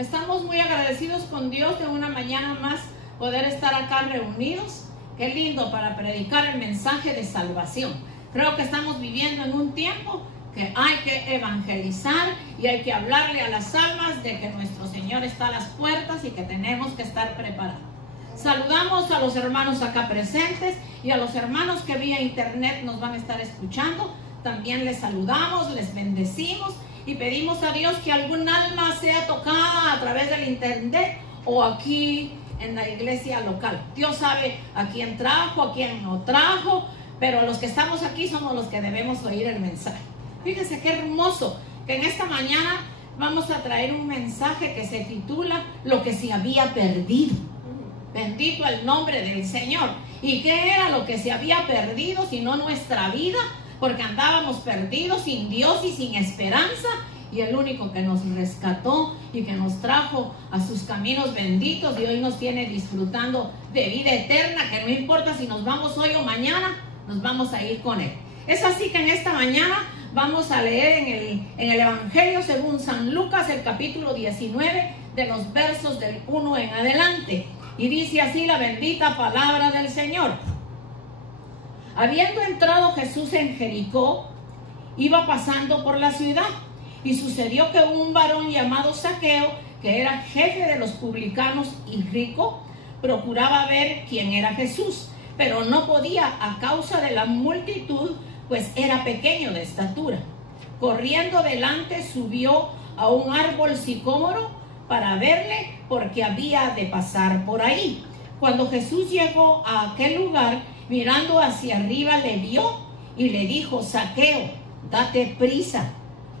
Estamos muy agradecidos con Dios de una mañana más poder estar acá reunidos. Qué lindo para predicar el mensaje de salvación. Creo que estamos viviendo en un tiempo que hay que evangelizar y hay que hablarle a las almas de que nuestro Señor está a las puertas y que tenemos que estar preparados. Saludamos a los hermanos acá presentes y a los hermanos que vía internet nos van a estar escuchando. También les saludamos, les bendecimos y pedimos a Dios que algún alma sea tocada a través del internet o aquí en la iglesia local. Dios sabe a quién trajo, a quién no trajo, pero los que estamos aquí somos los que debemos oír el mensaje. Fíjense qué hermoso que en esta mañana vamos a traer un mensaje que se titula Lo que se había perdido. Bendito el nombre del Señor. ¿Y qué era lo que se había perdido sino nuestra vida? Porque andábamos perdidos sin Dios y sin esperanza. Y el único que nos rescató y que nos trajo a sus caminos benditos y hoy nos tiene disfrutando de vida eterna, que no importa si nos vamos hoy o mañana, nos vamos a ir con Él. Es así que en esta mañana vamos a leer en el Evangelio según San Lucas, el capítulo 19, de los versos del 1 en adelante. Y dice así la bendita palabra del Señor. Habiendo entrado Jesús en Jericó, iba pasando por la ciudad. Y sucedió que un varón llamado Zaqueo, que era jefe de los publicanos y rico, procuraba ver quién era Jesús, pero no podía a causa de la multitud, pues era pequeño de estatura. Corriendo delante subió a un árbol sicómoro para verle, porque había de pasar por ahí. Cuando Jesús llegó a aquel lugar, mirando hacia arriba le vio y le dijo: Zaqueo, date prisa,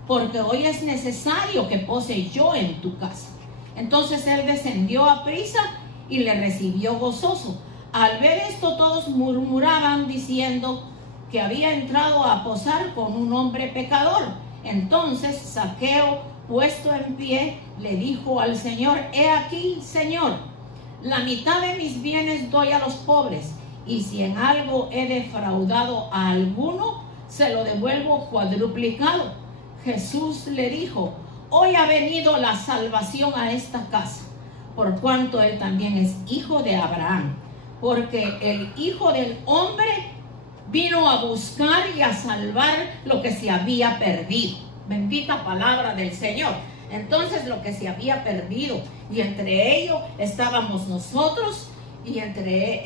porque hoy es necesario que pose yo en tu casa. Entonces él descendió a prisa y le recibió gozoso. Al ver esto todos murmuraban diciendo que había entrado a posar con un hombre pecador. Entonces Zaqueo, puesto en pie, le dijo al Señor: He aquí, Señor, la mitad de mis bienes doy a los pobres, y si en algo he defraudado a alguno, se lo devuelvo cuadruplicado. Jesús le dijo: Hoy ha venido la salvación a esta casa, por cuanto él también es hijo de Abraham, porque el Hijo del Hombre vino a buscar y a salvar lo que se había perdido. Bendita palabra del Señor. Entonces lo que se había perdido, y entre ellos estábamos nosotros, y entre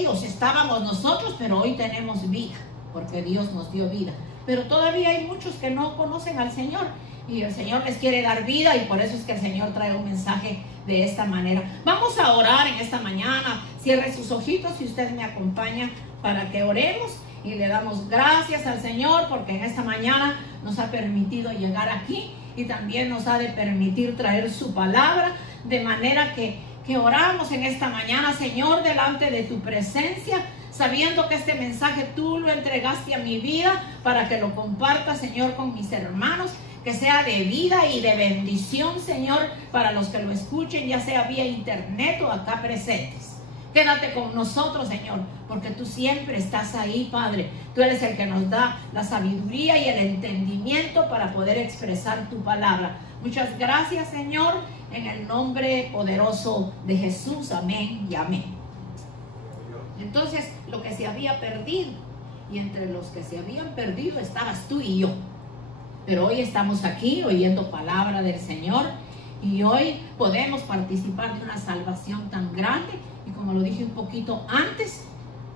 ellos estábamos nosotros, pero hoy tenemos vida, porque Dios nos dio vida. Pero todavía hay muchos que no conocen al Señor y el Señor les quiere dar vida, y por eso es que el Señor trae un mensaje de esta manera. Vamos a orar en esta mañana. Cierre sus ojitos si usted me acompaña para que oremos y le damos gracias al Señor porque en esta mañana nos ha permitido llegar aquí y también nos ha de permitir traer su palabra, de manera que oramos en esta mañana, Señor, delante de tu presencia, sabiendo que este mensaje tú lo entregaste a mi vida para que lo comparta, Señor, con mis hermanos, que sea de vida y de bendición, Señor, para los que lo escuchen, ya sea vía internet o acá presentes. Quédate con nosotros, Señor, porque tú siempre estás ahí, Padre. Tú eres el que nos da la sabiduría y el entendimiento para poder expresar tu palabra. Muchas gracias, Señor, en el nombre poderoso de Jesús. Amén y amén. Entonces, lo que se había perdido, y entre los que se habían perdido estabas tú y yo. Pero hoy estamos aquí oyendo palabra del Señor, y hoy podemos participar de una salvación tan grande. Y como lo dije un poquito antes,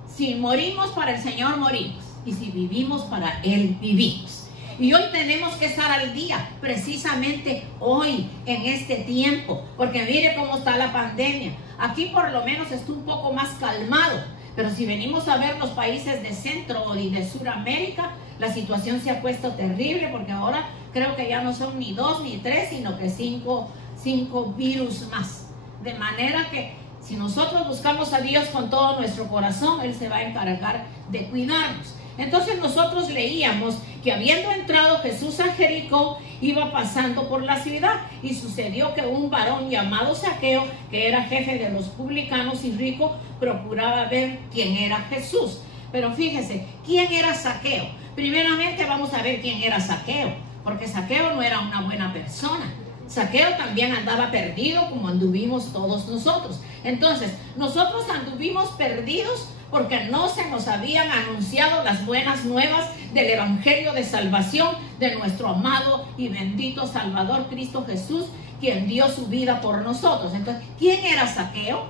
si morimos para el Señor, morimos, y si vivimos para Él, vivimos. Y hoy tenemos que estar al día, precisamente hoy, en este tiempo, porque mire cómo está la pandemia. Aquí por lo menos está un poco más calmado, pero si venimos a ver los países de Centro y de Suramérica, la situación se ha puesto terrible, porque ahora creo que ya no son ni 2 ni 3, sino que 5 virus más. De manera que si nosotros buscamos a Dios con todo nuestro corazón, Él se va a encargar de cuidarnos. Entonces nosotros leíamos que habiendo entrado Jesús a Jericó, iba pasando por la ciudad, y sucedió que un varón llamado Zaqueo, que era jefe de los publicanos y rico, procuraba ver quién era Jesús. Pero fíjese, ¿quién era Zaqueo? Primeramente vamos a ver quién era Zaqueo, porque Zaqueo no era una buena persona. Zaqueo también andaba perdido como anduvimos todos nosotros. Entonces, nosotros anduvimos perdidos porque no se nos habían anunciado las buenas nuevas del evangelio de salvación de nuestro amado y bendito Salvador Cristo Jesús, quien dio su vida por nosotros. Entonces, ¿quién era Zaqueo?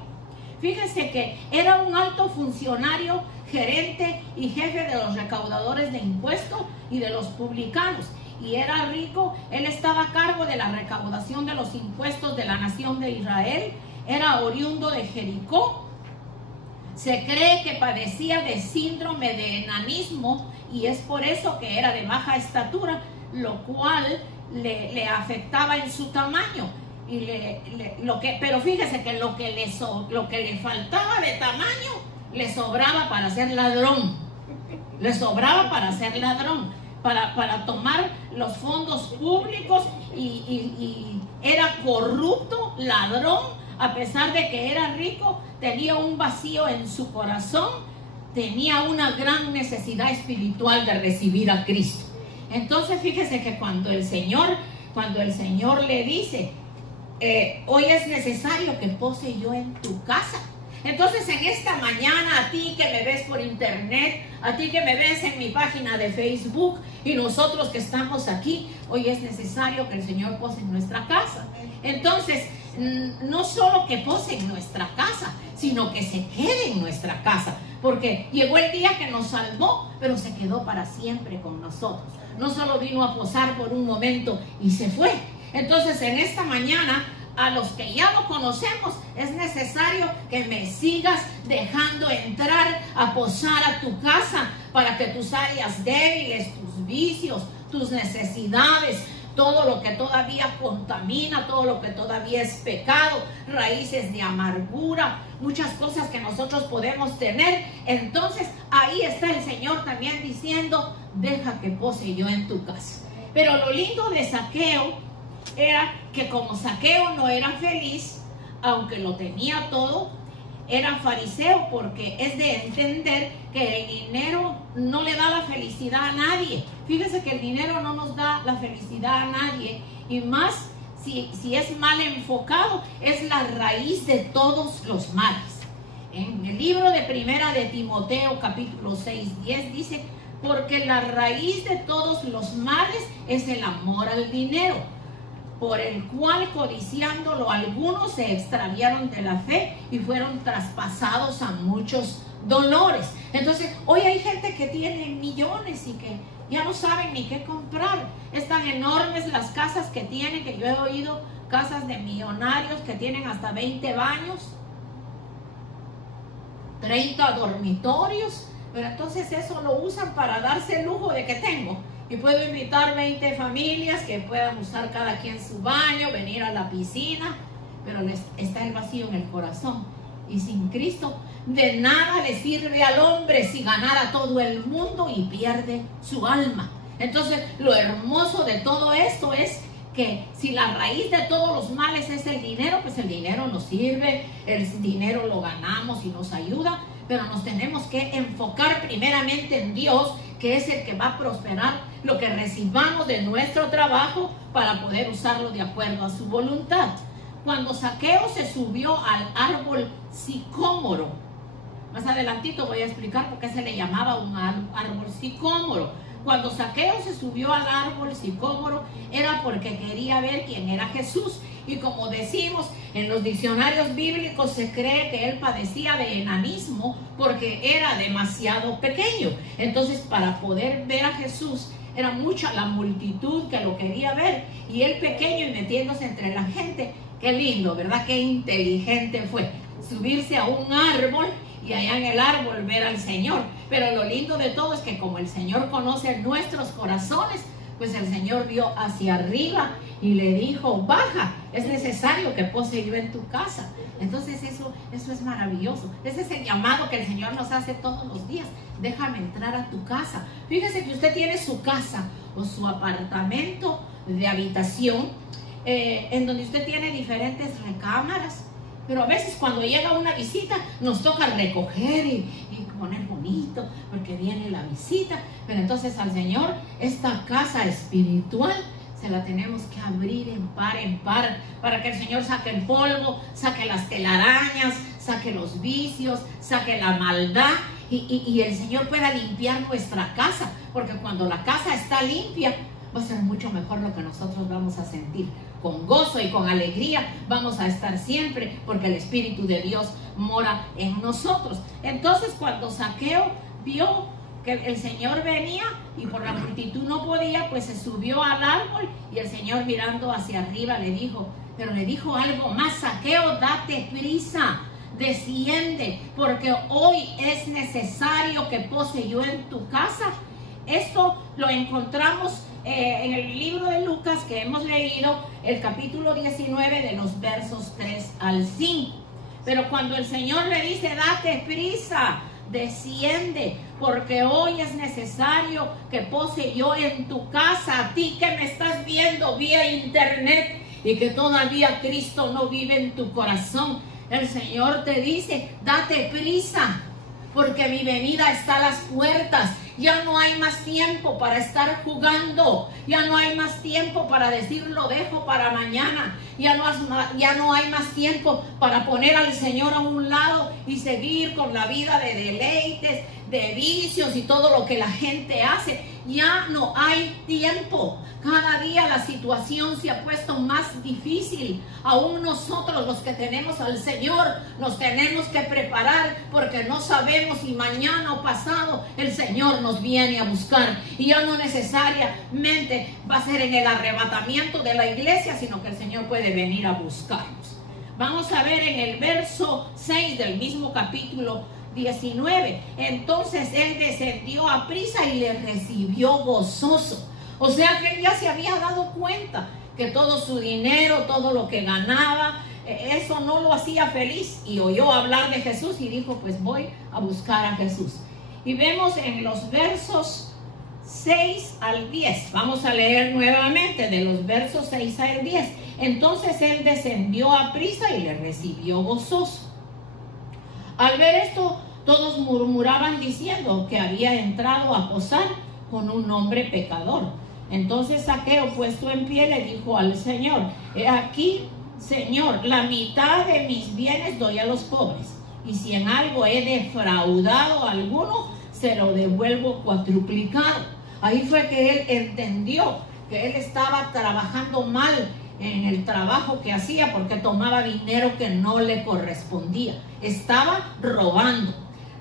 Fíjense que era un alto funcionario, gerente y jefe de los recaudadores de impuestos y de los publicanos. Y era rico. Él estaba a cargo de la recaudación de los impuestos de la nación de Israel. Era oriundo de Jericó. Se cree que padecía de síndrome de enanismo y es por eso que era de baja estatura, lo cual le afectaba en su tamaño. Pero fíjese que lo que le faltaba de tamaño le sobraba para ser ladrón. Le sobraba para ser ladrón, para tomar los fondos públicos y era corrupto, ladrón. A pesar de que era rico, tenía un vacío en su corazón, tenía una gran necesidad espiritual de recibir a Cristo. Entonces fíjese que cuando el Señor le dice, hoy es necesario que pose yo en tu casa. Entonces en esta mañana, a ti que me ves por internet, a ti que me ves en mi página de Facebook y nosotros que estamos aquí, hoy es necesario que el Señor pose en nuestra casa. Entonces, no solo que pose en nuestra casa, sino que se quede en nuestra casa, porque llegó el día que nos salvó, pero se quedó para siempre con nosotros. No solo vino a posar por un momento y se fue. Entonces en esta mañana, a los que ya lo conocemos, es necesario que me sigas dejando entrar a posar a tu casa para que tus áreas débiles, tus vicios, tus necesidades, todo lo que todavía contamina, todo lo que todavía es pecado, raíces de amargura, muchas cosas que nosotros podemos tener. Entonces ahí está el Señor también diciendo, deja que pose yo en tu casa. Pero lo lindo de Zaqueo era que como Zaqueo no era feliz, aunque lo tenía todo, era fariseo, porque es de entender que el dinero no le da la felicidad a nadie. Fíjese que el dinero no nos da la felicidad a nadie, y más si es mal enfocado, es la raíz de todos los males. En el libro de Primera de Timoteo, capítulo 6:10 dice, porque la raíz de todos los males es el amor al dinero, por el cual codiciándolo algunos se extraviaron de la fe y fueron traspasados a muchos dolores. Entonces hoy hay gente que tiene millones y que ya no saben ni qué comprar. Es tan enormes las casas que tienen, que yo he oído casas de millonarios que tienen hasta 20 baños, 30 dormitorios, pero entonces eso lo usan para darse el lujo de que tengo. Y puedo invitar 20 familias que puedan usar cada quien su baño, venir a la piscina, pero está el vacío en el corazón. Y sin Cristo, de nada le sirve al hombre si ganara todo el mundo y pierde su alma. Entonces, lo hermoso de todo esto es que si la raíz de todos los males es el dinero, pues el dinero nos sirve, el dinero lo ganamos y nos ayuda, pero nos tenemos que enfocar primeramente en Dios, que es el que va a prosperar lo que recibamos de nuestro trabajo para poder usarlo de acuerdo a su voluntad. Cuando Zaqueo se subió al árbol sicómoro, más adelantito voy a explicar por qué se le llamaba un árbol sicómoro. Cuando Zaqueo se subió al árbol sicómoro era porque quería ver quién era Jesús. Y como decimos, en los diccionarios bíblicos se cree que él padecía de enanismo porque era demasiado pequeño. Entonces, para poder ver a Jesús, era mucha la multitud que lo quería ver. Y él pequeño y metiéndose entre la gente, qué lindo, ¿verdad? Qué inteligente fue subirse a un árbol y allá en el árbol ver al Señor. Pero lo lindo de todo es que como el Señor conoce nuestros corazones, pues el Señor vio hacia arriba y le dijo, baja, es necesario que pose yo en tu casa. Entonces eso es maravilloso. Ese es el llamado que el Señor nos hace todos los días. Déjame entrar a tu casa. Fíjese que usted tiene su casa o su apartamento de habitación, en donde usted tiene diferentes recámaras. Pero a veces cuando llega una visita nos toca recoger y poner bonito porque viene la visita. Pero entonces al Señor, esta casa espiritual se la tenemos que abrir en par, para que el Señor saque el polvo, saque las telarañas, saque los vicios, saque la maldad, y el Señor pueda limpiar nuestra casa, porque cuando la casa está limpia, va a ser mucho mejor lo que nosotros vamos a sentir. Con gozo y con alegría vamos a estar siempre, porque el Espíritu de Dios mora en nosotros. Entonces, cuando Zaqueo vio que el Señor venía y por la multitud no podía, pues se subió al árbol, y el Señor, mirando hacia arriba, le dijo, pero le dijo algo más: Zaqueo, date prisa, desciende, porque hoy es necesario que pose yo en tu casa. Esto lo encontramos en el libro de Lucas, que hemos leído, el capítulo 19, de los versos 3 al 5. Pero cuando el Señor le dice, date prisa, desciende, porque hoy es necesario que pose yo en tu casa. A ti que me estás viendo vía internet y que todavía Cristo no vive en tu corazón, el Señor te dice, date prisa, porque mi venida está a las puertas. Ya no hay más tiempo para estar jugando, ya no hay más tiempo para decir lo dejo para mañana, ya no hay más tiempo para poner al Señor a un lado y seguir con la vida de deleites, de vicios y todo lo que la gente hace. Ya no hay tiempo. Cada día la situación se ha puesto más difícil. Aún nosotros, los que tenemos al Señor, nos tenemos que preparar, porque no sabemos si mañana o pasado el Señor nos viene a buscar. Y ya no necesariamente va a ser en el arrebatamiento de la iglesia, sino que el Señor puede venir a buscarnos. Vamos a ver en el verso 6 del mismo capítulo 19. Entonces él descendió a prisa y le recibió gozoso. O sea que él ya se había dado cuenta que todo su dinero, todo lo que ganaba, eso no lo hacía feliz, y oyó hablar de Jesús y dijo, pues voy a buscar a Jesús. Y vemos en los versos 6 al 10, vamos a leer nuevamente de los versos 6 al 10. Entonces él descendió a prisa y le recibió gozoso. Al ver esto, todos murmuraban diciendo que había entrado a posar con un hombre pecador. Entonces Zaqueo, puesto en pie, le dijo al Señor, he aquí, Señor, la mitad de mis bienes doy a los pobres, y si en algo he defraudado a alguno, se lo devuelvo cuadruplicado. Ahí fue que él entendió que él estaba trabajando mal en el trabajo que hacía, porque tomaba dinero que no le correspondía, estaba robando.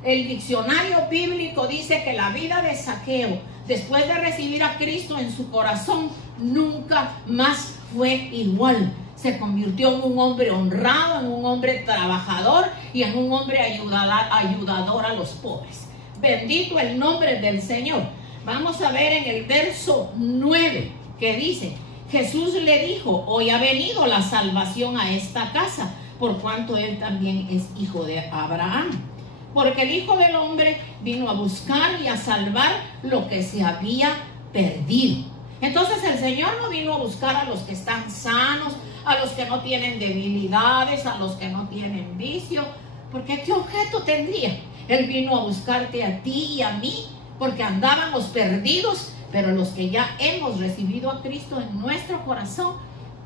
El diccionario bíblico dice que la vida de Zaqueo, después de recibir a Cristo en su corazón, nunca más fue igual. Se convirtió en un hombre honrado, en un hombre trabajador y en un hombre ayudador a los pobres. Bendito el nombre del Señor. Vamos a ver en el verso 9 que dice, Jesús le dijo, hoy ha venido la salvación a esta casa, por cuanto él también es hijo de Abraham. Porque el Hijo del Hombre vino a buscar y a salvar lo que se había perdido. Entonces el Señor no vino a buscar a los que están sanos, a los que no tienen debilidades, a los que no tienen vicio, porque ¿qué objeto tendría? Él vino a buscarte a ti y a mí, porque andábamos perdidos, pero los que ya hemos recibido a Cristo en nuestro corazón,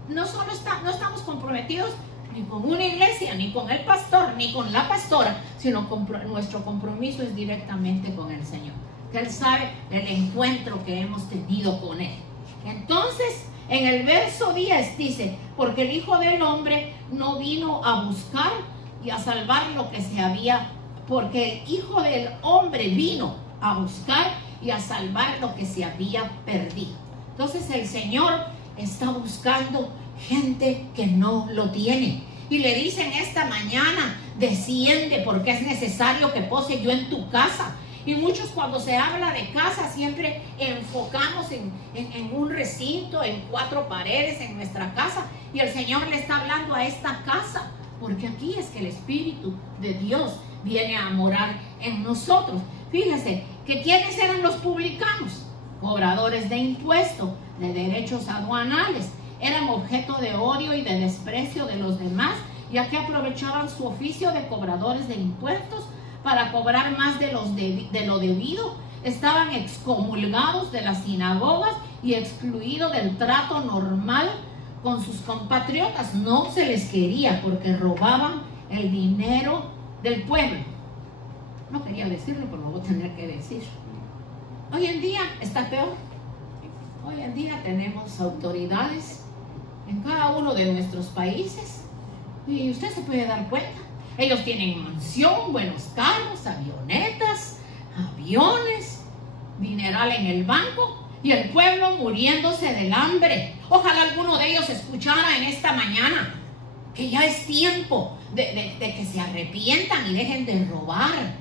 no estamos comprometidos ni con una iglesia, ni con el pastor, ni con la pastora, sino nuestro compromiso es directamente con el Señor, que Él sabe el encuentro que hemos tenido con Él. Entonces, en el verso 10 dice, porque el Hijo del Hombre no vino a buscar y a salvar lo que se había, porque el Hijo del Hombre vino a buscar y a salvar lo que se había perdido. Entonces el Señor está buscando gente que no lo tiene. Y le dicen esta mañana, desciende porque es necesario que pose yo en tu casa. Y muchos, cuando se habla de casa, siempre enfocamos en un recinto, en 4 paredes, en nuestra casa. Y el Señor le está hablando a esta casa, porque aquí es que el Espíritu de Dios viene a morar en nosotros. Fíjese que ¿quiénes eran los publicanos? Cobradores de impuestos, de derechos aduanales. Eran objeto de odio y de desprecio de los demás, ya que aprovechaban su oficio de cobradores de impuestos para cobrar más de lo debido, estaban excomulgados de las sinagogas y excluidos del trato normal con sus compatriotas. No se les quería porque robaban el dinero del pueblo. No quería decirlo, pero lo voy a tener que decir. Hoy en día está peor. Hoy en día tenemos autoridades en cada uno de nuestros países y usted se puede dar cuenta. Ellos tienen mansión, buenos carros, avionetas, aviones, dineral en el banco y el pueblo muriéndose del hambre. Ojalá alguno de ellos escuchara en esta mañana que ya es tiempo de que se arrepientan y dejen de robar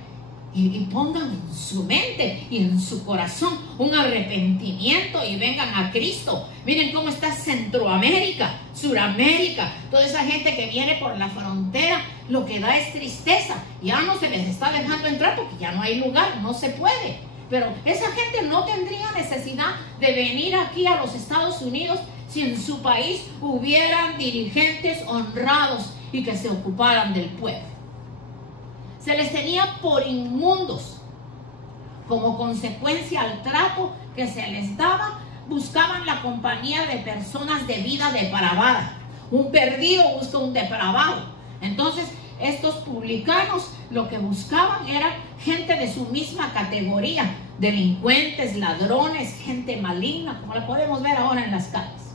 y pongan en su mente y en su corazón un arrepentimiento y vengan a Cristo. Miren cómo está Centroamérica, Suramérica, toda esa gente que viene por la frontera. Lo que da es tristeza. Ya no se les está dejando entrar porque ya no hay lugar, no se puede. Pero esa gente no tendría necesidad de venir aquí a los Estados Unidos si en su país hubieran dirigentes honrados y que se ocuparan del pueblo. Se les tenía por inmundos. Como consecuencia al trato que se les daba, buscaban la compañía de personas de vida depravada. Un perdido busca un depravado. Entonces, estos publicanos lo que buscaban era gente de su misma categoría, delincuentes, ladrones, gente maligna, como la podemos ver ahora en las calles.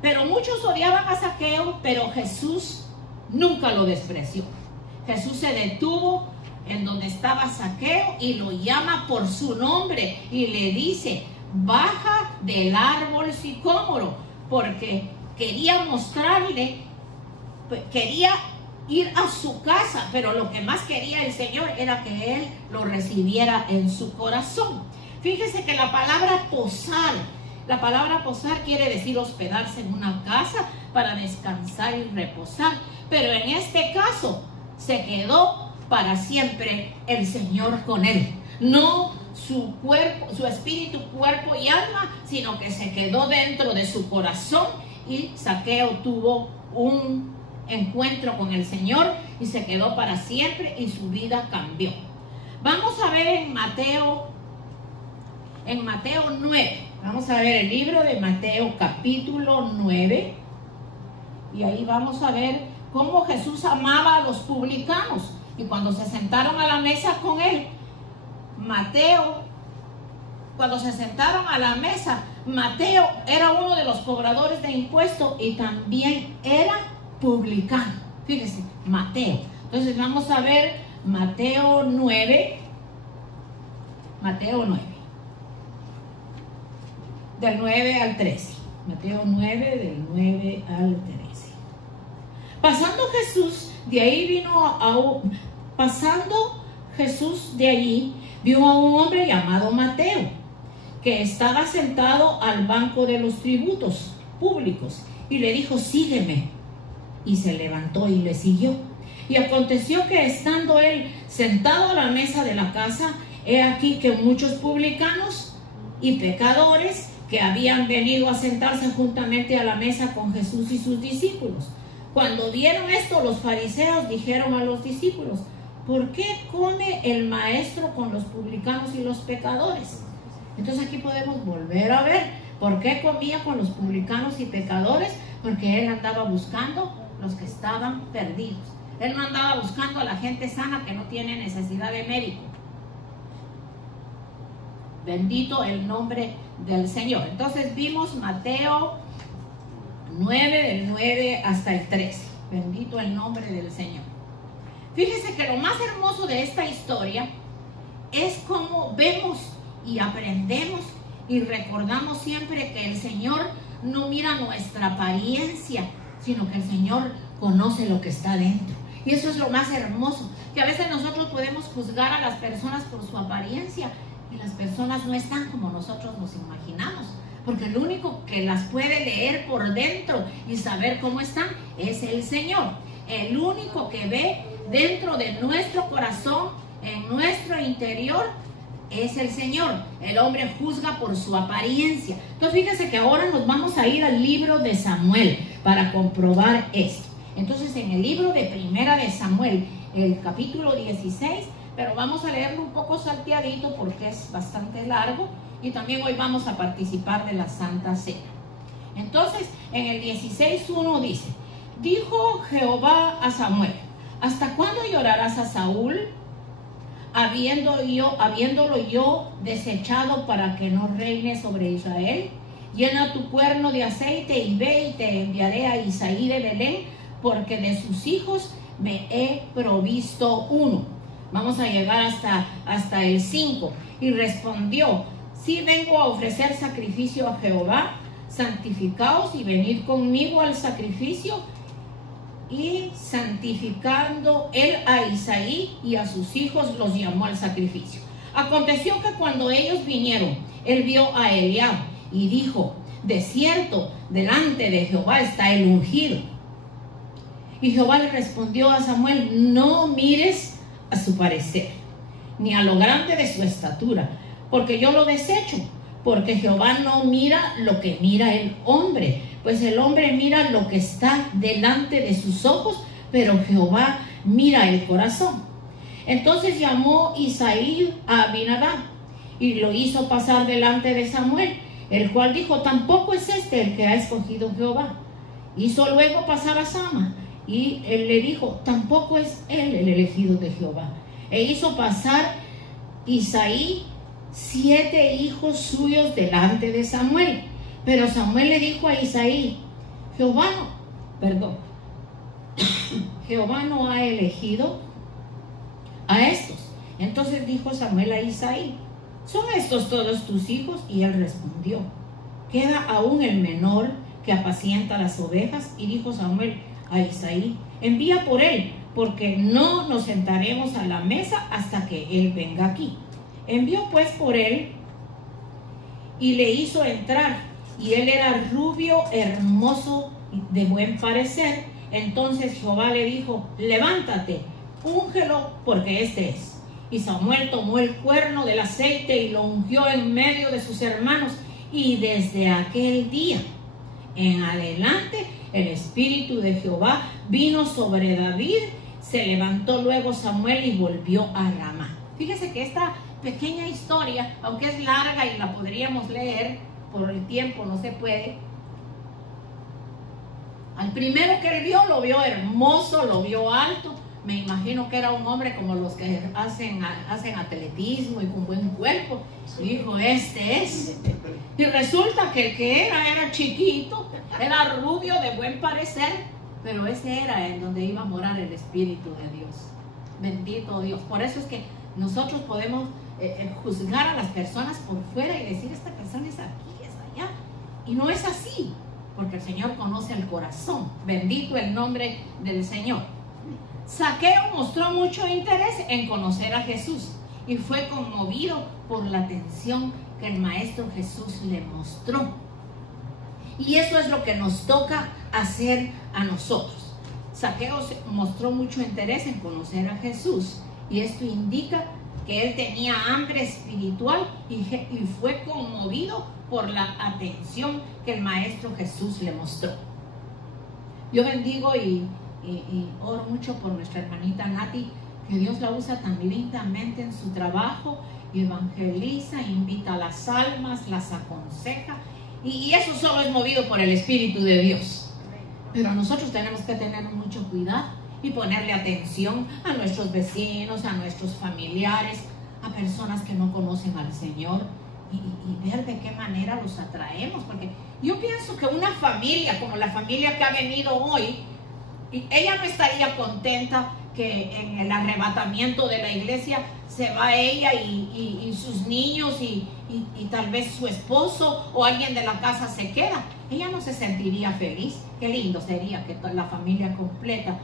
Pero muchos odiaban a Zaqueo, pero Jesús nunca lo despreció. Jesús se detuvo en donde estaba Zaqueo y lo llama por su nombre y le dice: baja del árbol sicómoro, porque quería mostrarle, quería ir a su casa, pero lo que más quería el Señor era que él lo recibiera en su corazón. Fíjese que la palabra posar quiere decir hospedarse en una casa para descansar y reposar, pero en este caso se quedó para siempre el Señor con él. No su cuerpo, su espíritu, cuerpo y alma, sino que se quedó dentro de su corazón, y Zaqueo tuvo un encuentro con el Señor y se quedó para siempre y su vida cambió. Vamos a ver en Mateo 9. Vamos a ver el libro de Mateo capítulo 9 y ahí vamos a ver cómo Jesús amaba a los publicanos. Y cuando se sentaron a la mesa con él, Mateo era uno de los cobradores de impuestos y también era publicano. Fíjese, Mateo. Entonces vamos a ver Mateo 9. Mateo 9. Del 9 al 13. Mateo 9, del 9 al 13. Pasando Jesús de allí, vio a un hombre llamado Mateo, que estaba sentado al banco de los tributos públicos, y le dijo: sígueme. Y se levantó y le siguió. Y aconteció que estando él sentado a la mesa de la casa, he aquí que muchos publicanos y pecadores que habían venido a sentarse juntamente a la mesa con Jesús y sus discípulos. Cuando vieron esto, los fariseos dijeron a los discípulos: ¿por qué come el maestro con los publicanos y los pecadores? Entonces aquí podemos volver a ver por qué comía con los publicanos y pecadores. Porque él andaba buscando los que estaban perdidos. Él no andaba buscando a la gente sana que no tiene necesidad de médico. Bendito el nombre del Señor. Entonces vimos Mateo 9, del 9 hasta el 13. Bendito el nombre del Señor. Fíjese que lo más hermoso de esta historia es cómo vemos y aprendemos y recordamos siempre que el Señor no mira nuestra apariencia, sino que el Señor conoce lo que está dentro. Y eso es lo más hermoso, que a veces nosotros podemos juzgar a las personas por su apariencia, y las personas no están como nosotros nos imaginamos, porque el único que las puede leer por dentro y saber cómo están es el Señor. El único que ve dentro de nuestro corazón, en nuestro interior, es el Señor. El hombre juzga por su apariencia. Entonces fíjense que ahora nos vamos a ir al libro de Samuel para comprobar esto. Entonces en el libro de Primera de Samuel, el capítulo 16, pero vamos a leerlo un poco salteadito porque es bastante largo y también hoy vamos a participar de la Santa Cena. Entonces, en el 16:1 dice: dijo Jehová a Samuel: ¿hasta cuándo llorarás a Saúl, habiéndolo yo desechado para que no reine sobre Israel? Llena tu cuerno de aceite y ve, y te enviaré a Isaí de Belén, porque de sus hijos me he provisto uno. Vamos a llegar hasta el 5. Y respondió: sí vengo a ofrecer sacrificio a Jehová, santificaos y venid conmigo al sacrificio. Y santificando él a Isaí y a sus hijos, los llamó al sacrificio. Aconteció que cuando ellos vinieron, él vio a Eliab y dijo: de cierto, delante de Jehová está el ungido. Y Jehová le respondió a Samuel: no mires a su parecer, ni a lo grande de su estatura, porque yo lo desecho. Porque Jehová no mira lo que mira el hombre, pues el hombre mira lo que está delante de sus ojos, pero Jehová mira el corazón. Entonces llamó Isaí a Abinadab y lo hizo pasar delante de Samuel, el cual dijo: tampoco es este el que ha escogido Jehová. Hizo luego pasar a Sama, y él le dijo: tampoco es él el elegido de Jehová. E hizo pasar Isaí 7 hijos suyos delante de Samuel. Pero Samuel le dijo a Isaí: Jehová no ha elegido a estos. Entonces dijo Samuel a Isaí: ¿son estos todos tus hijos? Y él respondió: queda aún el menor que apacienta las ovejas. Y dijo Samuel a Isaí: envía por él, porque no nos sentaremos a la mesa hasta que él venga aquí. Envió pues por él y le hizo entrar, y él era rubio, hermoso, de buen parecer. Entonces Jehová le dijo: levántate, úngelo, porque este es. Y Samuel tomó el cuerno del aceite y lo ungió en medio de sus hermanos, y desde aquel día en adelante el espíritu de Jehová vino sobre David. Se levantó luego Samuel y volvió a Ramá. Fíjese que esta pequeña historia, aunque es larga y la podríamos leer, por el tiempo no se puede. Al primero que él vio, lo vio hermoso, lo vio alto. Me imagino que era un hombre como los que hacen atletismo y con buen cuerpo. Dijo: este es. Y resulta que el que era chiquito, era rubio, de buen parecer, pero ese era en donde iba a morar el Espíritu de Dios. Bendito Dios. Por eso es que nosotros podemos juzgar a las personas por fuera y decir: esta persona es aquí, es allá. Y no es así, porque el Señor conoce el corazón. Bendito el nombre del Señor. Zaqueo mostró mucho interés en conocer a Jesús y fue conmovido por la atención que el Maestro Jesús le mostró. Y eso es lo que nos toca hacer a nosotros. Zaqueo mostró mucho interés en conocer a Jesús, y esto indica que él tenía hambre espiritual y fue conmovido por la atención que el Maestro Jesús le mostró. Yo bendigo y oro mucho por nuestra hermanita Nati, que Dios la usa tan lindamente en su trabajo, evangeliza, invita a las almas, las aconseja, y eso solo es movido por el Espíritu de Dios. Pero nosotros tenemos que tener mucho cuidado y ponerle atención a nuestros vecinos, a nuestros familiares, a personas que no conocen al Señor, y ver de qué manera los atraemos. Porque yo pienso que una familia como la familia que ha venido hoy, ella no estaría contenta que en el arrebatamiento de la iglesia se va ella y sus niños y tal vez su esposo o alguien de la casa se queda. Ella no se sentiría feliz. Qué lindo sería que toda la familia completa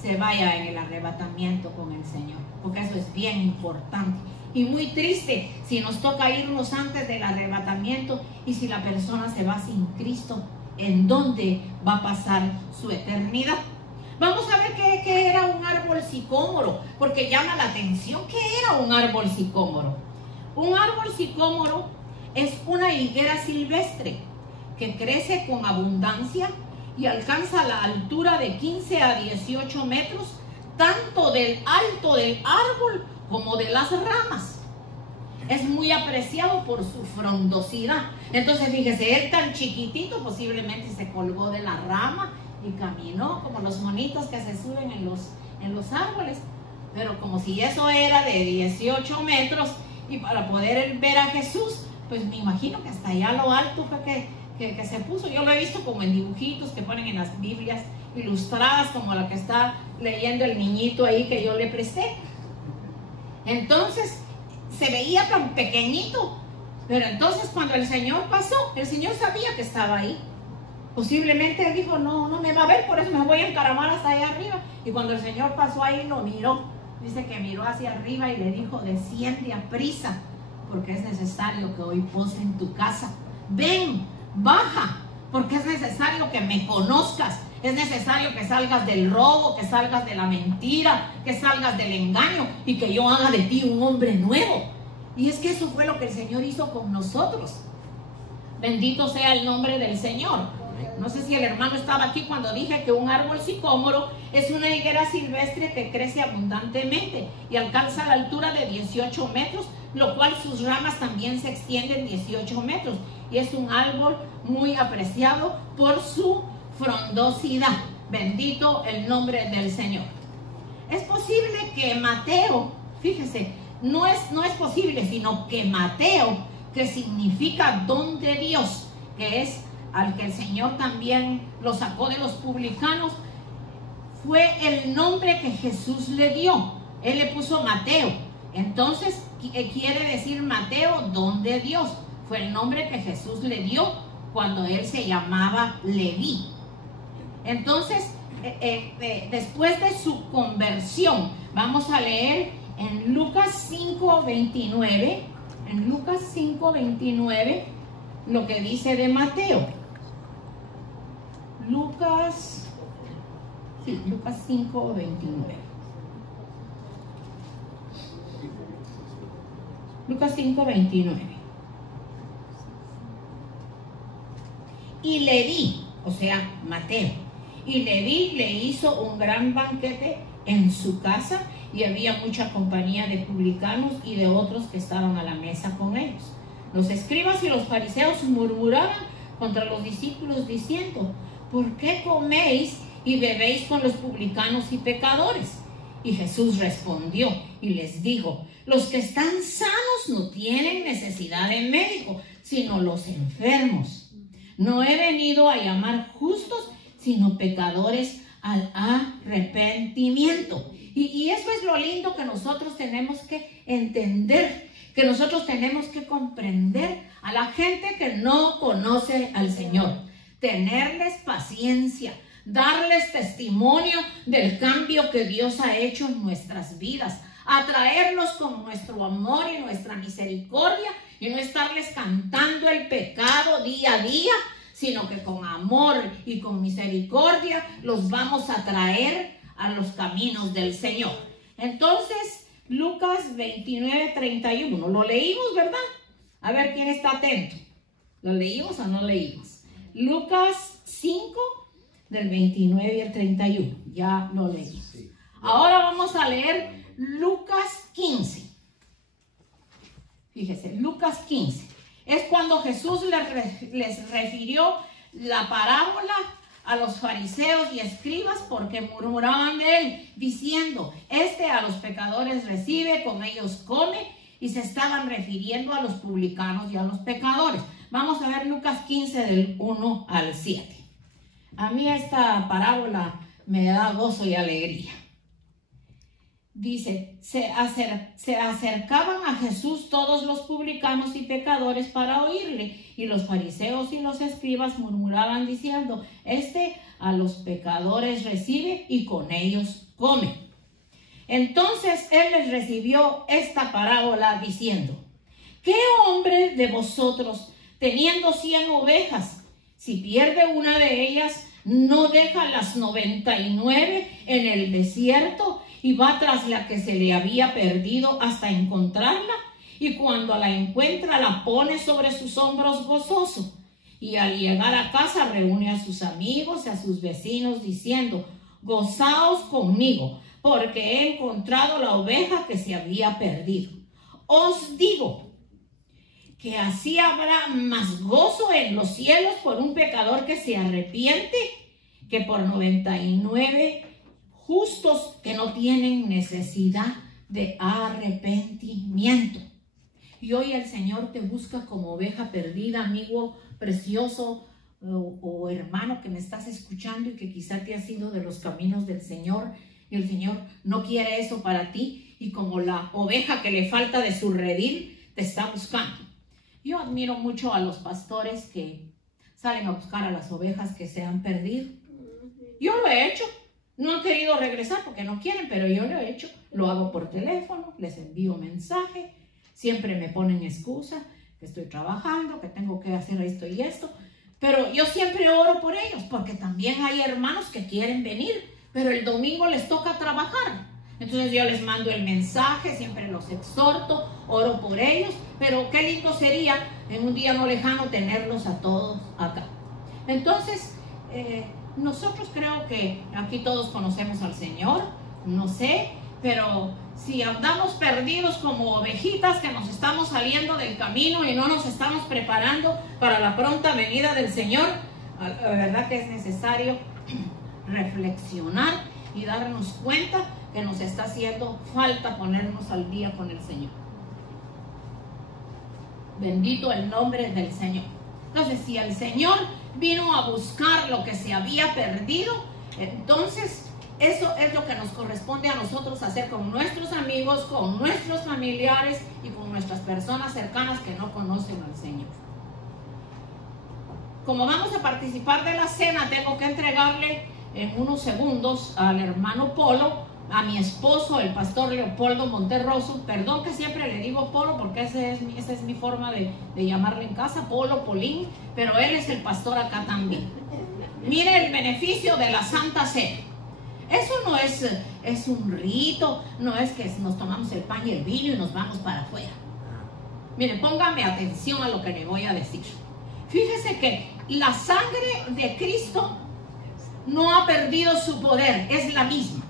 se vaya en el arrebatamiento con el Señor, porque eso es bien importante. Y muy triste si nos toca irnos antes del arrebatamiento, y si la persona se va sin Cristo, ¿en dónde va a pasar su eternidad? Vamos a ver qué era un árbol sicómoro, porque llama la atención. ¿Qué era un árbol sicómoro? Un árbol sicómoro es una higuera silvestre que crece con abundancia y alcanza la altura de 15 a 18 metros, tanto del alto del árbol como de las ramas. Es muy apreciado por su frondosidad. Entonces fíjese, él tan chiquitito posiblemente se colgó de la rama y caminó como los monitos que se suben en los árboles. Pero como si eso era de 18 metros y para poder ver a Jesús, pues me imagino que hasta allá a lo alto fue que se puso. Yo lo he visto como en dibujitos que ponen en las Biblias ilustradas, como la que está leyendo el niñito ahí que yo le presté. Entonces se veía tan pequeñito, pero entonces cuando el Señor pasó, el Señor sabía que estaba ahí. Posiblemente él dijo, no me va a ver, por eso me voy a encaramar hasta allá arriba. Y cuando el Señor pasó ahí, lo miró. Dice que miró hacia arriba y le dijo, desciende a prisa, porque es necesario que hoy pose en tu casa. Ven, baja, porque es necesario que me conozcas. Es necesario que salgas del robo, que salgas de la mentira, que salgas del engaño y que yo haga de ti un hombre nuevo. Y es que eso fue lo que el Señor hizo con nosotros. Bendito sea el nombre del Señor. No sé si el hermano estaba aquí cuando dije que un árbol sicómoro es una higuera silvestre que crece abundantemente y alcanza la altura de 18 metros, lo cual sus ramas también se extienden 18 metros. Y es un árbol muy apreciado por su frondosidad. Bendito el nombre del Señor. Es posible que Mateo, fíjese, no es posible, sino que Mateo, que significa don de Dios, que es al que el Señor también lo sacó de los publicanos, fue el nombre que Jesús le dio. Él le puso Mateo. Entonces quiere decir Mateo, don de Dios. Fue el nombre que Jesús le dio cuando él se llamaba Leví. Entonces, después de su conversión, vamos a leer en Lucas 5:29, en Lucas 5:29, lo que dice de Mateo. Lucas 5:29. Lucas 5:29. Y Leví, o sea, Mateo, y Leví le hizo un gran banquete en su casa, y había mucha compañía de publicanos y de otros que estaban a la mesa con ellos. Los escribas y los fariseos murmuraban contra los discípulos diciendo: ¿por qué coméis y bebéis con los publicanos y pecadores? Y Jesús respondió y les dijo: los que están sanos no tienen necesidad de médico, sino los enfermos. No he venido a llamar justos, sino pecadores al arrepentimiento. Y eso es lo lindo que nosotros tenemos que entender, que nosotros tenemos que comprender a la gente que no conoce al Señor. Tenerles paciencia, darles testimonio del cambio que Dios ha hecho en nuestras vidas, atraerlos con nuestro amor y nuestra misericordia, y no estarles cantando el pecado día a día, sino que con amor y con misericordia los vamos a traer a los caminos del Señor. Entonces, Lucas 29:31, lo leímos, ¿verdad? A ver quién está atento. ¿Lo leímos o no leímos? Lucas 5, del 29 al 31, ya lo leímos. Ahora vamos a leer Lucas 15. Fíjese, Lucas 15. Es cuando Jesús les refirió la parábola a los fariseos y escribas, porque murmuraban de él, diciendo: este a los pecadores recibe, con ellos come, y se estaban refiriendo a los publicanos y a los pecadores. Vamos a ver Lucas 15 del 1 al 7. A mí esta parábola me da gozo y alegría. Dice: se acercaban a Jesús todos los publicanos y pecadores para oírle, y los fariseos y los escribas murmuraban diciendo: este a los pecadores recibe y con ellos come. Entonces él les recibió esta parábola diciendo: ¿qué hombre de vosotros, teniendo 100 ovejas, si pierde una de ellas, no deja las 99 en el desierto y va tras la que se le había perdido hasta encontrarla? Y cuando la encuentra, la pone sobre sus hombros gozoso. Y al llegar a casa reúne a sus amigos y a sus vecinos diciendo: gozaos conmigo, porque he encontrado la oveja que se había perdido. Os digo que así habrá más gozo en los cielos por un pecador que se arrepiente que por 99 justos que no tienen necesidad de arrepentimiento. Y hoy el Señor te busca como oveja perdida, amigo precioso o hermano que me estás escuchando y que quizá te has ido de los caminos del Señor. Y el Señor no quiere eso para ti. Y como la oveja que le falta de su redil, te está buscando. Yo admiro mucho a los pastores que salen a buscar a las ovejas que se han perdido. Yo lo he hecho. No han querido regresar porque no quieren, pero yo lo he hecho. Lo hago por teléfono, les envío mensaje. Siempre me ponen excusa, que estoy trabajando, que tengo que hacer esto y esto. Pero yo siempre oro por ellos, porque también hay hermanos que quieren venir, pero el domingo les toca trabajar. Entonces yo les mando el mensaje, siempre los exhorto, oro por ellos. Pero qué lindo sería en un día no lejano tenerlos a todos acá. Entonces, nosotros creo que aquí todos conocemos al Señor, no sé, pero si andamos perdidos como ovejitas que nos estamos saliendo del camino y no nos estamos preparando para la pronta venida del Señor, la verdad que es necesario reflexionar y darnos cuenta que nos está haciendo falta ponernos al día con el Señor. Bendito el nombre del Señor. Entonces, si el Señor vino a buscar lo que se había perdido, entonces eso es lo que nos corresponde a nosotros hacer con nuestros amigos, con nuestros familiares y con nuestras personas cercanas que no conocen al Señor. Como vamos a participar de la cena, tengo que entregarle en unos segundos al hermano Polo, a mi esposo, el pastor Leopoldo Monterroso. Perdón que siempre le digo Polo, porque esa es mi forma de llamarle en casa, Polo, Polín, pero él es el pastor acá también. Mire el beneficio de la Santa Cena. Eso no es un rito, no es que nos tomamos el pan y el vino y nos vamos para afuera. Mire, póngame atención a lo que le voy a decir. Fíjese que la sangre de Cristo no ha perdido su poder, es la misma.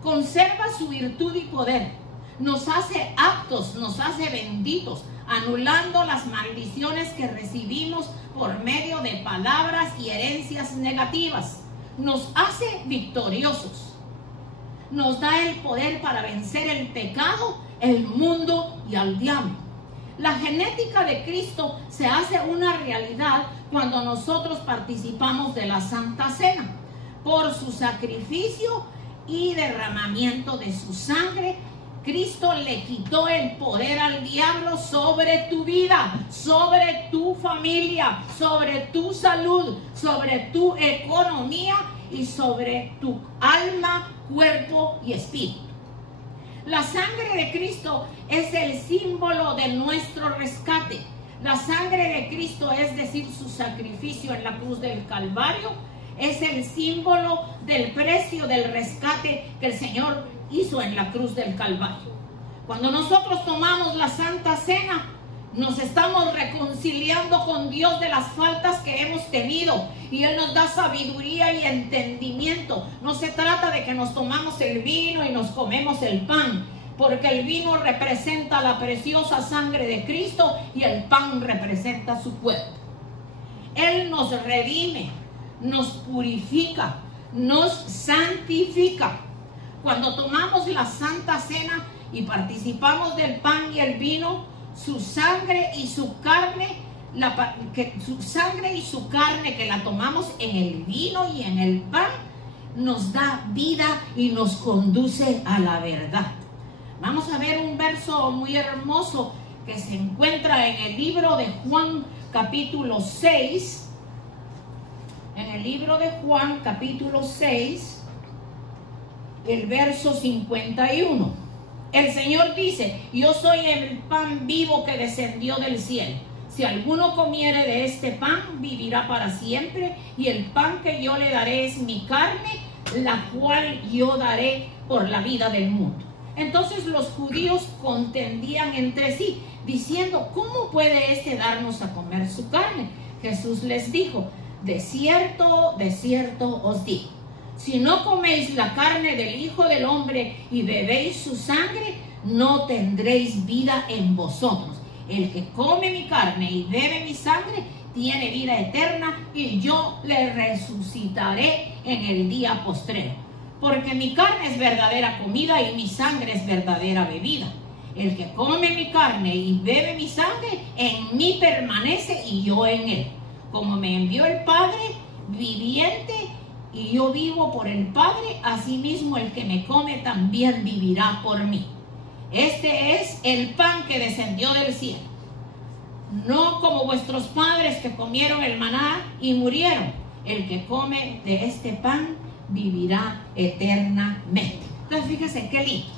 Conserva su virtud y poder. Nos hace aptos, nos hace benditos, anulando las maldiciones que recibimos por medio de palabras y herencias negativas. Nos hace victoriosos. Nos da el poder para vencer el pecado, el mundo y al diablo. La genética de Cristo se hace una realidad cuando nosotros participamos de la Santa Cena. Por su sacrificio y derramamiento de su sangre, Cristo le quitó el poder al diablo sobre tu vida, sobre tu familia, sobre tu salud, sobre tu economía y sobre tu alma, cuerpo y espíritu. La sangre de Cristo es el símbolo de nuestro rescate. La sangre de Cristo, es decir, su sacrificio en la cruz del Calvario, es el símbolo del precio del rescate que el Señor hizo en la cruz del Calvario. Cuando nosotros tomamos la Santa Cena, nos estamos reconciliando con Dios de las faltas que hemos tenido, y Él nos da sabiduría y entendimiento. No se trata de que nos tomamos el vino y nos comemos el pan, porque el vino representa la preciosa sangre de Cristo y el pan representa su cuerpo. Él nos redime, nos purifica, nos santifica. Cuando tomamos la Santa Cena y participamos del pan y el vino, su sangre y su carne, su sangre y su carne que la tomamos en el vino y en el pan, nos da vida y nos conduce a la verdad. Vamos a ver un verso muy hermoso que se encuentra en el libro de Juan capítulo 6. En el libro de Juan capítulo 6, el verso 51. El Señor dice: yo soy el pan vivo que descendió del cielo. Si alguno comiere de este pan, vivirá para siempre. Y el pan que yo le daré es mi carne, la cual yo daré por la vida del mundo. Entonces los judíos contendían entre sí, diciendo: ¿cómo puede este darnos a comer su carne? Jesús les dijo: de cierto os digo, Si no coméis la carne del Hijo del Hombre y bebéis su sangre, no tendréis vida en vosotros. El que come mi carne y bebe mi sangre tiene vida eterna, y yo le resucitaré en el día postrero. Porque mi carne es verdadera comida y mi sangre es verdadera bebida. El que come mi carne y bebe mi sangre, en mí permanece y yo en él. Como me envió el Padre viviente y yo vivo por el Padre, asimismo el que me come también vivirá por mí. Este es el pan que descendió del cielo. No como vuestros padres que comieron el maná y murieron. El que come de este pan vivirá eternamente. Entonces fíjense qué lindo.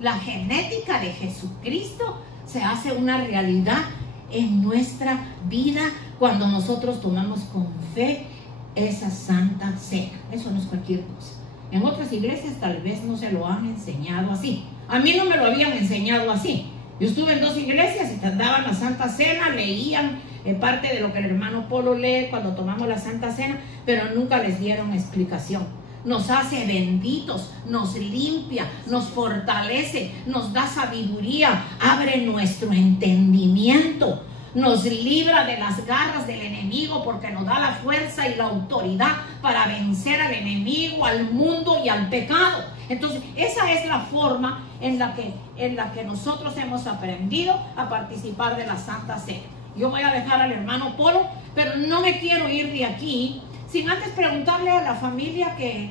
La genética de Jesucristo se hace una realidad en nuestra vida cuando nosotros tomamos con fe esa santa cena. Eso no es cualquier cosa. En otras iglesias tal vez no se lo han enseñado así. A mí no me lo habían enseñado así. Yo estuve en 2 iglesias y te daban la Santa Cena, leían parte de lo que el hermano Polo lee cuando tomamos la Santa Cena, pero nunca les dieron explicación. Nos hace benditos, nos limpia, nos fortalece, nos da sabiduría, abre nuestro entendimiento, nos libra de las garras del enemigo porque nos da la fuerza y la autoridad para vencer al enemigo, al mundo y al pecado. Entonces, esa es la forma en la que nosotros hemos aprendido a participar de la Santa Cena. Yo voy a dejar al hermano Polo, pero no me quiero ir de aquí sin antes preguntarle a la familia que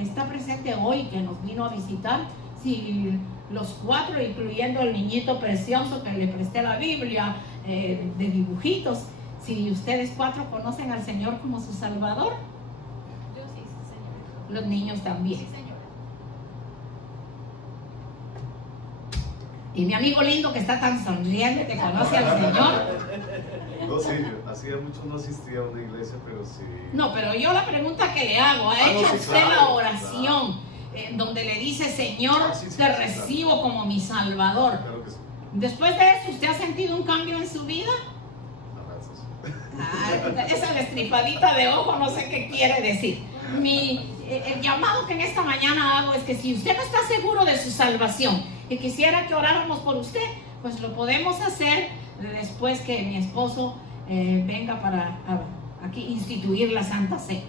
está presente hoy, que nos vino a visitar, si los 4, incluyendo el niñito precioso que le presté la Biblia de dibujitos, si ustedes 4 conocen al Señor como su Salvador. Yo sí, señor. Los niños también. Sí, señora. Y mi amigo lindo que está tan sonriente, que conoce al Señor. No, sí, hacía mucho no asistía a una iglesia, pero sí. No, pero yo la pregunta que le hago, ¿ha no, hecho sí, usted claro, la oración claro. Donde le dice, Señor, Sí, te recibo como mi Salvador? Claro que sí. Después de eso, ¿usted ha sentido un cambio en su vida? Esa destripadita de ojo no sé qué quiere decir. El llamado que en esta mañana hago es que si usted no está seguro de su salvación y quisiera que oráramos por usted, pues lo podemos hacer después que mi esposo venga para aquí instituir la Santa Cena.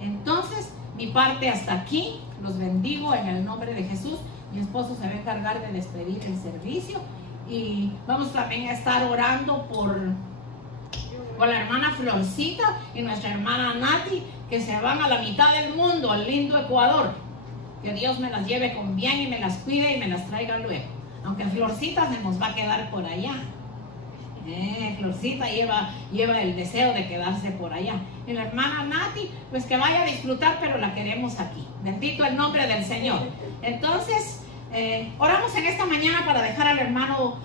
Entonces, mi parte hasta aquí. Los bendigo en el nombre de Jesús. Mi esposo se va a encargar de despedir el servicio y vamos también a estar orando por la hermana Florcita y nuestra hermana Nati, que se van a la mitad del mundo, al lindo Ecuador. Que Dios me las lleve con bien y me las cuide y me las traiga luego. Aunque Florcita se nos va a quedar por allá. Florcita lleva el deseo de quedarse por allá. Y la hermana Nati, pues que vaya a disfrutar, pero la queremos aquí. Bendito el nombre del Señor. Entonces, oramos en esta mañana para dejar al hermano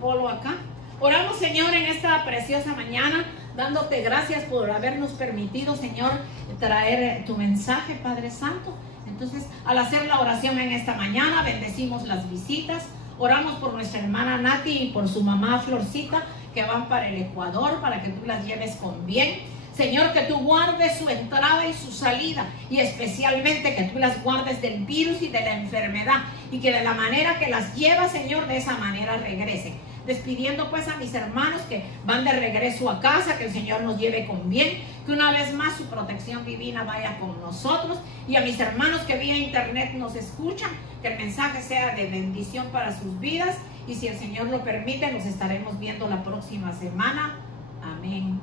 Polo acá. Oramos, Señor, en esta preciosa mañana, dándote gracias por habernos permitido, Señor, traer tu mensaje, Padre Santo. Entonces, al hacer la oración en esta mañana, bendecimos las visitas. Oramos por nuestra hermana Nati y por su mamá Florcita, que van para el Ecuador, para que tú las lleves con bien. Señor, que tú guardes su entrada y su salida, y especialmente que tú las guardes del virus y de la enfermedad, y que de la manera que las llevas, Señor, de esa manera regresen. Despidiendo pues a mis hermanos que van de regreso a casa, que el Señor nos lleve con bien, que una vez más su protección divina vaya con nosotros, y a mis hermanos que vía internet nos escuchan, que el mensaje sea de bendición para sus vidas, y si el Señor lo permite, nos estaremos viendo la próxima semana. Amén.